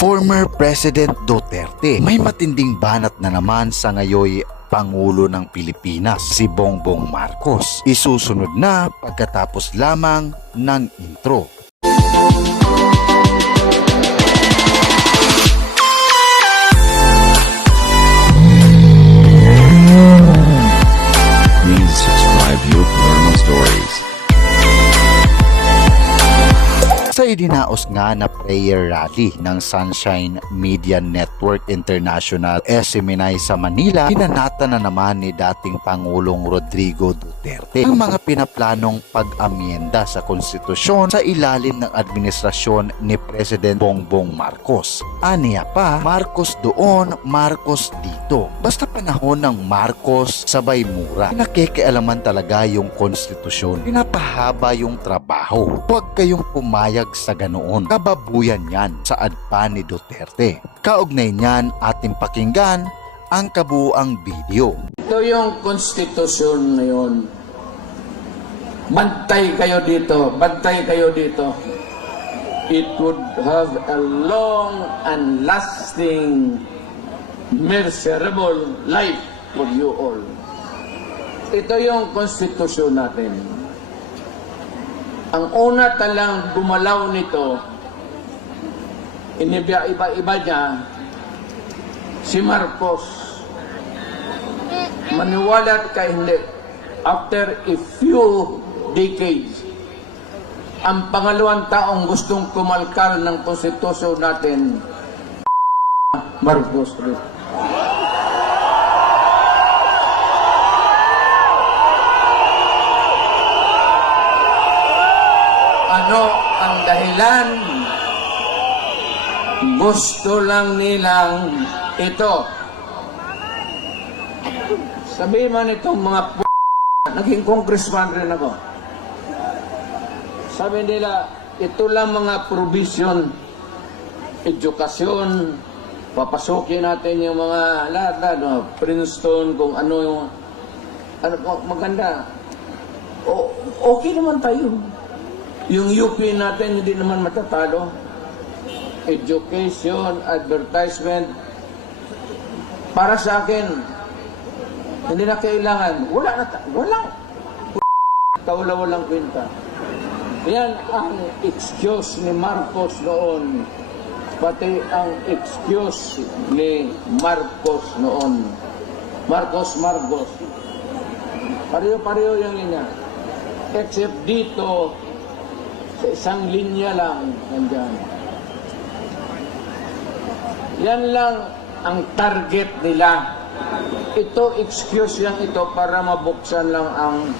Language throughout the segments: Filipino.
Former President Duterte, may matinding banat na naman sa ngayoy Pangulo ng Pilipinas, si Bongbong Marcos. Isusunod na pagkatapos lamang ng intro. Please subscribe to Palermo Stories. Sa idinaos nga na prayer rally ng Sunshine Media Network International SMNI sa Manila, pinanata na naman ni dating Pangulong Rodrigo Duterte ang mga pinaplanong pag-amyenda sa konstitusyon sa ilalim ng administrasyon ni President Bongbong Marcos. Aniya pa, Marcos doon, Marcos dito. Basta panahon ng Marcos, sabay mura. Nakikialaman talaga yung konstitusyon. Pinapahaba yung trabaho. Huwag kayong pumayag sa ganoon. Kababuyan yan sa adpa ni Duterte. Kaugnay niyan ating pakinggan ang kabuuang video. Ito yung konstitusyon ngayon. Bantay kayo dito. Bantay kayo dito. It would have a long and lasting, miserable life for you all. Ito yung konstitusyon natin. Ang una talang gumalaw nito, iba-iba niya, si Marcos. Maniwala ka hindi. After a few decades, ang pangalawang taong gustong kumalkal ng konstitusyon natin, Marcos. Ano ang dahilan? Gusto lang nilang ito. Sabihin man itong mga naging congressman rin ako. Sabi nila, ito lang mga provision, edukasyon, papasukin natin yung mga lahat, Princeton, kung ano yung maganda. Okay naman tayo. Yung UP natin hindi naman matatalo. Education, advertisement. Para sa akin, hindi na kailangan. Walang kwenta. Yan ang excuse ni Marcos noon. Pati ang excuse ni Marcos noon. Marcos. Pareho yung linya. Except dito, sa isang linya lang, nandyan. Yan lang ang target nila. Ito, excuse lang ito para mabuksan lang ang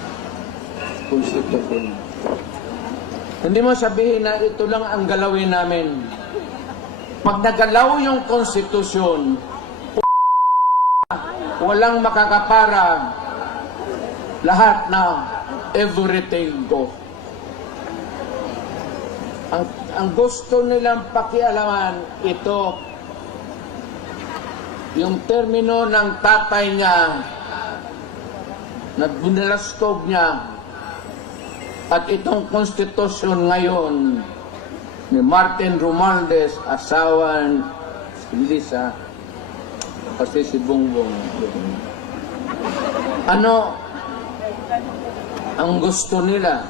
konstitusyon. Hindi mo sabihin na ito lang ang galawin namin. Pag nagalaw yung konstitusyon, walang makakapara, lahat na everything go. Ang gusto nilang pakialaman, ito, yung termino ng tatay niya, na bunalaskog niya, at itong konstitusyon ngayon, ni Martin Romualdez, asawa ni Lisa, kasi si Bongbong. Ano ang gusto nila?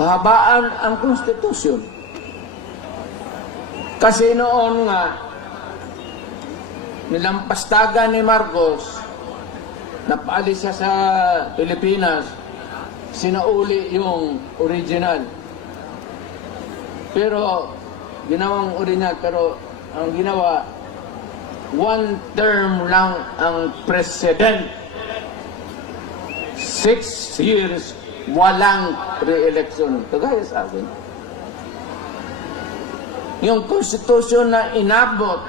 Pahabaan ang konstitusyon. Kasi noon nga, nilampastagan ni Marcos, napaalis siya sa Pilipinas, sinauli yung original. Pero, ginawang original, pero ang ginawa, one term lang ang president. 6 years, walang re-election. Kagaya sa akin. Yung konstitusyon na inabot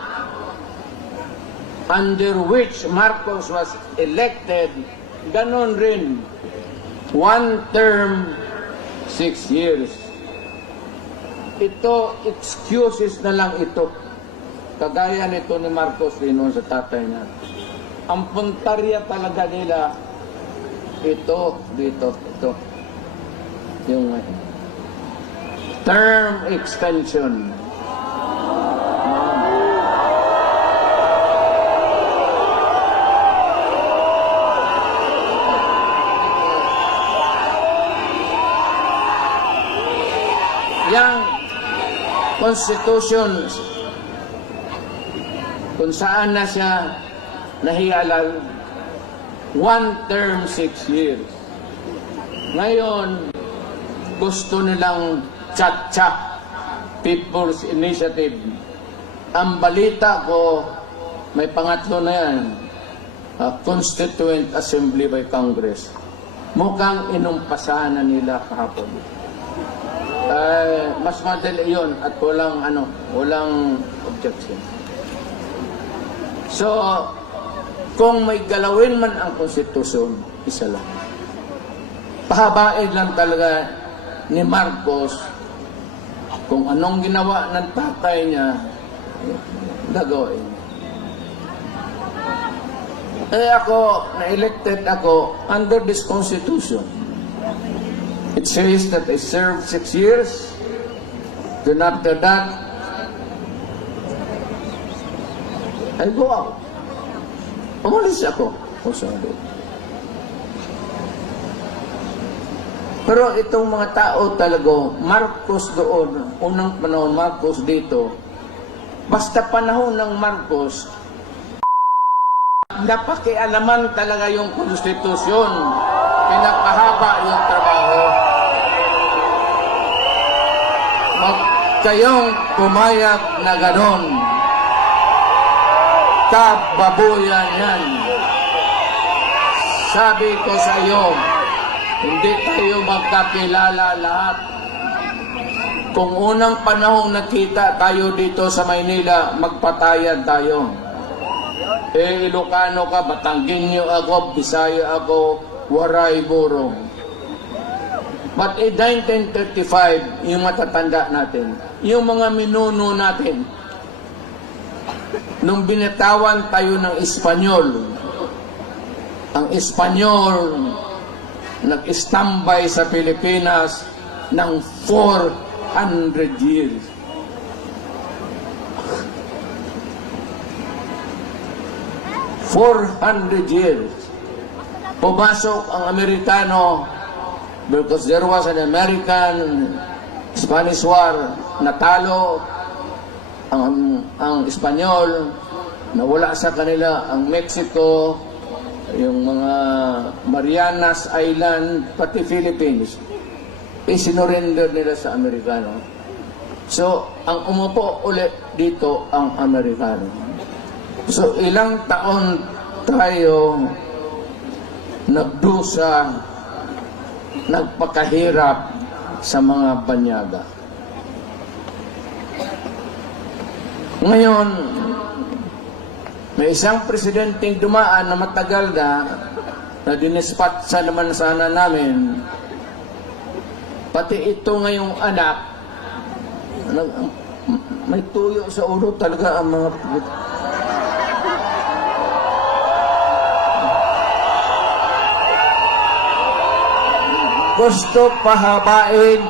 under which Marcos was elected, ganon rin. One term, 6 years. Ito, excuses na lang ito. Kagaya nito ni Marcos rin sa tatay niya. Ang puntarya talaga nila, ito, dito, ito. Yung term extension. Constitution kung saan na siya nahialal, 1 term, 6 years. Ngayon, gusto nilang tsak-tsak, People's Initiative. Ang balita ko, may pangatlo na yan, Constituent Assembly by Congress. Mukhang inumpasahan na nila kahapon. Mas madali yun at walang objection. So, kung may galawin man ang konstitusyon, isa lang. Pahabain lang talaga ni Marcos kung anong ginawa ng tatay niya, gagawin. Ako, na-elected ako under this constitution. It says that I served 6 years. Then after that, I go out. Umalis ako. Pero itong mga tao talaga, Marcos doon, unang panahon, Marcos dito, basta panahon ng Marcos, napakialaman talaga yung konstitusyon, pinapahaba yung trabaho. Huwag kayong pumayag na ganon. Kababuyan yan. Sabi ko sa iyo, hindi tayo magkakilala lahat. Kung unang panahong nakita tayo dito sa Maynila, magpatayan tayo. Ilocano ka, Batanggenyo ako, Bisaya ako, Waray, Buro. But in 1935, yung matatanda natin, yung mga minuno natin, nung binitawan tayo ng Espanyol, ang Espanyol nag-standby sa Pilipinas ng 400 years. Pumasok ang Amerikano because there was an American-Spanish War, natalo ang Espanyol, nawala sa kanila ang Mexico, yung mga Marianas Island, pati Philippines, sinurrender nila sa Amerikano. So, ang umupo ulit dito ang Amerikano. So, ilang taon tayo nagdusa, nagpakahirap sa mga banyaga. Ngayon, may isang presidenteng dumaan na matagal na dinispat sa naman sana namin, pati ito ngayong anak, may tuyo sa ulo talaga ang mga gusto pahabain.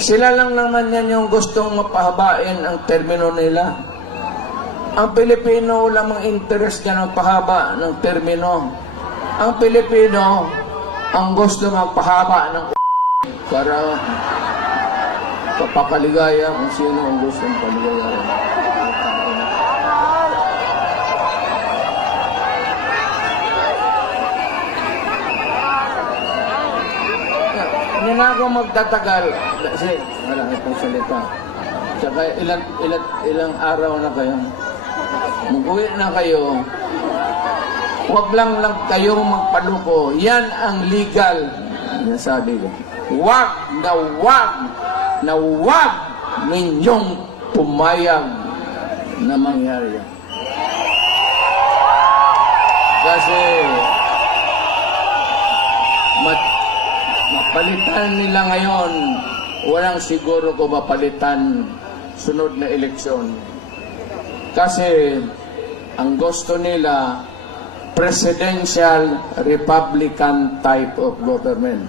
Sila lang naman yan yung gustong mapahabain ang termino nila. Ang Pilipino lamang interest niya ng pahaba ng termino. Ang Pilipino ang gusto magpahaba ng para papaligaya kung sino ang gusto ng paligaya. Hindi na ako magtatagal kasi marami pong salita. Tsaka ilang araw na kayo. Mag-uwi na kayo. Huwag lang kayong magpaluko. Yan ang legal. Nasabi ko. Huwag ninyong pumayag na mangyari yan. Kasi mapalitan nila ngayon, walang siguro ko mapalitan sunod na eleksyon. Kasi ang gusto nila, presidential republican type of government.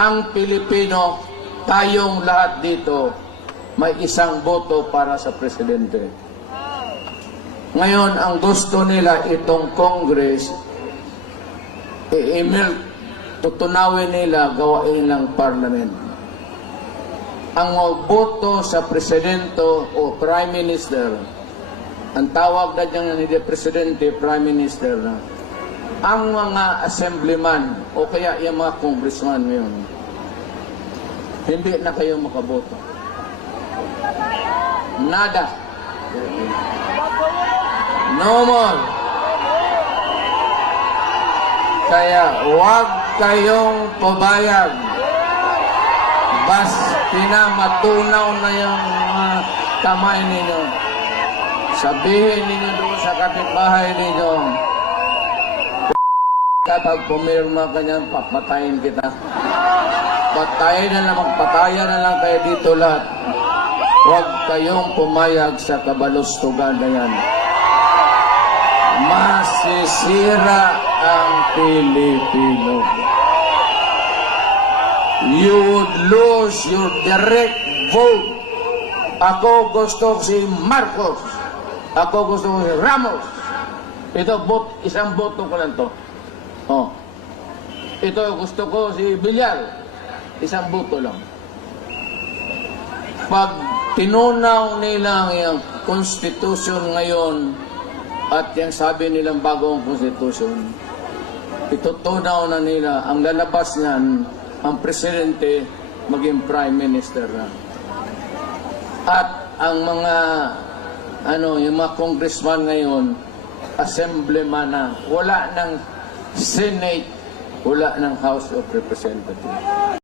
Ang Pilipino, tayong lahat dito, may isang boto para sa presidente. Ngayon, ang gusto nila itong Congress, tutunawin nila gawain ng parliament. ang boto sa presidente o prime minister, ang tawag na dyan hindi presidente, prime minister na, ang mga assemblyman o kaya yung mga congressman ngayon, hindi na kayo makaboto. Nada. No more. Kaya huwag kayong pabayag. Bas pinamatunaw na yung mga kamay ninyo. Sabihin ninyo doon sa kapitbahay ninyo, kapag pumirma ka niyan, papatayin kita. Patayin na lang, magpatayan na lang kayo dito lahat. Huwag kayong pumayag sa kabalustugan na yan. Masisira ang Pilipino. You would lose your direct vote. Ako gusto si Marcos. Ako gusto si Ramos. Ito, isang boto ko lang to. Oh. Ito, gusto ko si Villar. Isang boto lang. Pag tinunaw nila yung constitution ngayon at yung sabi nilang bagong constitution, itutunaw na nila ang lalabas niyan, ang presidente maging prime minister na. At ang mga yung mga congressman ngayon, assemblyman na, wala ng Senate, wala ng House of Representatives.